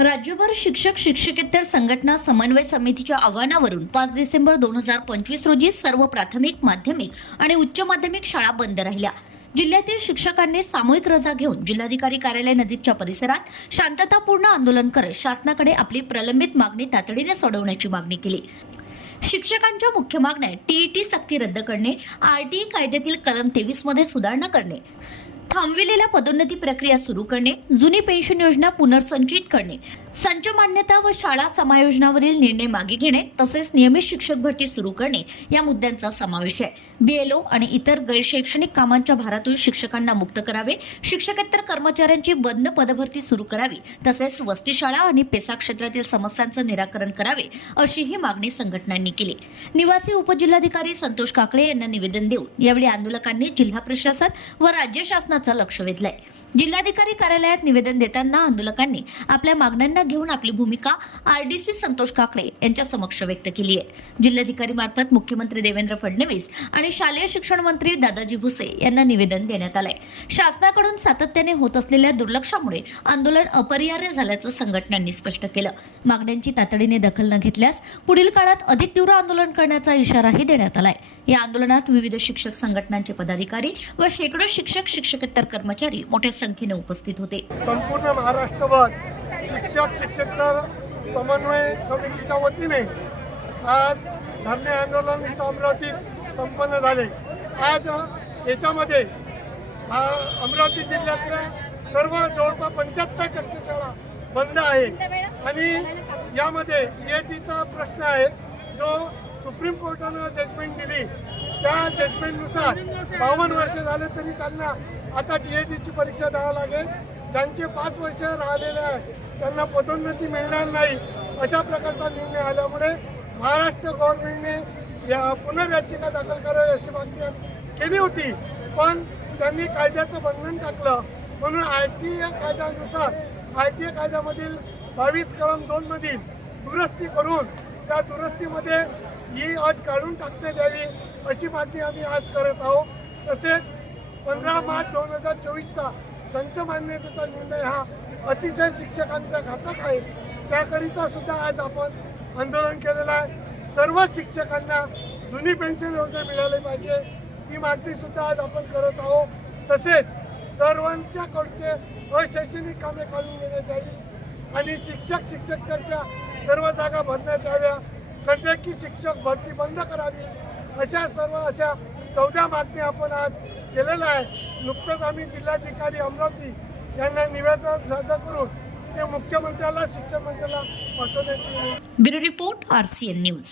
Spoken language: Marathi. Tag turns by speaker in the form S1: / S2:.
S1: राज्यभर शिक्षक शिक्षकेतर संघटना समन्वय समितीच्या आव्हानावरून पाच डिसेंबर दोन हजार पंचवीस रोजी सर्व प्राथमिक माध्यमिक आणि उच्च माध्यमिक शाळा बंद राहिल्या. जिल्ह्यातील शिक्षकांनी सामूहिक रजा घेऊन जिल्हाधिकारी कार्यालय नजीकच्या परिसरात शांततापूर्ण आंदोलन करत शासनाकडे आपली प्रलंबित मागणी तातडीने सोडवण्याची मागणी केली. शिक्षकांच्या मुख्य मागण्या टीईटी सक्ती रद्द करणे आरटीई कायद्यातील कलम तेवीसमध्ये सुधारणा करणे. थांबविलेल्या पदोन्नती प्रक्रिया सुरू करणे जुनी पेन्शन योजना पुनर्संचयित करणे संच मान्यता व शाळा समायोजनावरील निर्णय मागे घेणे तसेच नियमित शिक्षक भरती सुरू करणे या मुद्द्यांचा समावेश आहे. बीएलओ आणि इतर गैरशैक्षणिक कामांच्या भारातून शिक्षकांना मुक्त करावे शिक्षकेतर कर्मचाऱ्यांची बंद पदभरती सुरू करावी तसेच वस्ती शाळा आणि पेसा क्षेत्रातील समस्यांचं निराकरण करावे अशी ही मागणी संघटनांनी केली. निवासी उपजिल्हाधिकारी संतोष काकडे यांना निवेदन देऊन यावेळी आंदोलकांनी जिल्हा प्रशासन व राज्य शासनाचं महत्वाचं लक्ष वेधलंय. जिल्हाधिकारी कार्यालयात निवेदन देताना आंदोलकांनी आपल्या मागण्यांना घेऊन आपली भूमिका आरडीसी संतोष काकडे यांच्या समक्ष व्यक्त केली आहे. जिल्हाधिकारी मार्फत मुख्यमंत्री देवेंद्र फडणवीस आणि शालेय शिक्षण मंत्री दादाजी भुसे यांना निवेदन देण्यात आलंय. शासनाकडून सातत्याने होत असलेल्या दुर्लक्षामुळे आंदोलन अपरिहार्य झाल्याचं संघटनांनी स्पष्ट केलं. मागण्यांची तातडीने दखल न घेतल्यास पुढील काळात अधिक तीव्र आंदोलन करण्याचा इशाराही देण्यात आलाय. या आंदोलनात विविध शिक्षक संघटनांचे पदाधिकारी व शेकडो शिक्षक शिक्षक शिक्षकेतर कर्मचारी मोठ्या संख्येने उपस्थित होते.
S2: संपूर्ण महाराष्ट्रभर शिक्षक शिक्षकतर समन्वय समितीच्या वतीने आज धरणे आंदोलन इथं अमरावतीत संपन्न झाले. आज याच्यामध्ये अमरावती जिल्ह्यातल्या सर्व जवळपास पंच्याहत्तर टक्के शाळा बंद आहे आणि यामध्ये ए टीचा प्रश्न आहे जो सुप्रीम कोर्टानं जजमेंट दिली. त्या जजमेंटनुसार बावन्न वर्ष झाले तरी त्यांना आता टी ए टीची परीक्षा द्यावी लागेल. ज्यांचे पाच वर्ष राहिलेले आहे त्यांना पदोन्नती मिळणार नाही अशा प्रकारचा निर्णय आल्यामुळे महाराष्ट्र गव्हर्नमेंटने या पुनर्याचिका दाखल करावी अशी मागणी आम्ही केली होती. पण त्यांनी कायद्याचं बंधन टाकलं. म्हणून आय टी ए कायद्यानुसार आय टी ए कायद्यामधील बावीस कलम दोनमधील दुरुस्ती करून त्या दुरुस्तीमध्ये ही अट काढून टाकण्यात यावी अशी मागणी आम्ही आज करत आहोत. तसेच पंधरा मार्च दोन हजार चोवीसचा संच मान्यतेचा निर्णय हा अतिशय शिक्षकांचा घातक आहे. त्याकरिता सुद्धा आज आपण आंदोलन केलेलं आहे. सर्व शिक्षकांना जुनी पेन्शन योजना मिळाली पाहिजे. ती मागणी सुद्धा आज आपण करत आहोत. तसेच सर्वांच्याकडचे अशैक्षणिक कामे काढून घेण्यात यावी आणि शिक्षक शिक्षक त्यांच्या सर्व जागा भरण्यात याव्या. कंत्राटी शिक्षक भरती बंद करावी. अशा सर्व अशा चौदा मागणी आपण आज केलेलं आहे. नुकतंच आम्ही जिल्हाधिकारी अमरावती यांना निवेदन सादर करून ते मुख्यमंत्र्याला शिक्षण मंत्र्याला पाठवण्याची
S1: ब्युरो रिपोर्ट आरसीएन न्यूज.